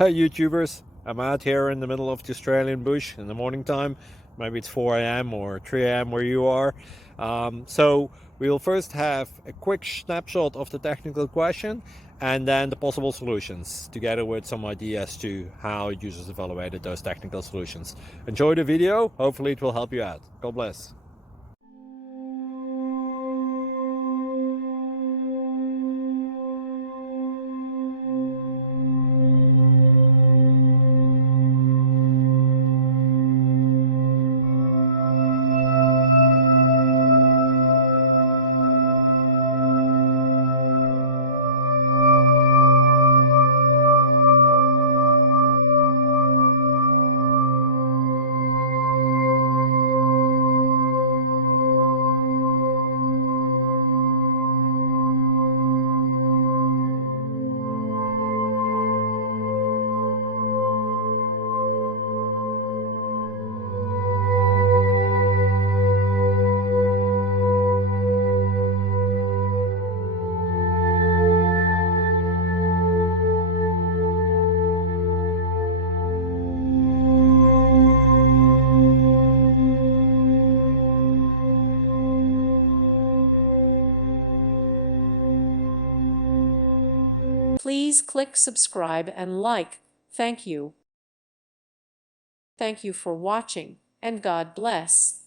Hey YouTubers, I'm out here in the middle of the Australian bush in the morning time. Maybe it's 4 a.m. or 3 a.m. where you are. So we'll first have a quick snapshot of the technical question and then the possible solutions, together with some ideas to how users evaluated those technical solutions. Enjoy the video, hopefully it will help you out. God bless. Please click subscribe and like. Thank you. Thank you for watching, and God bless.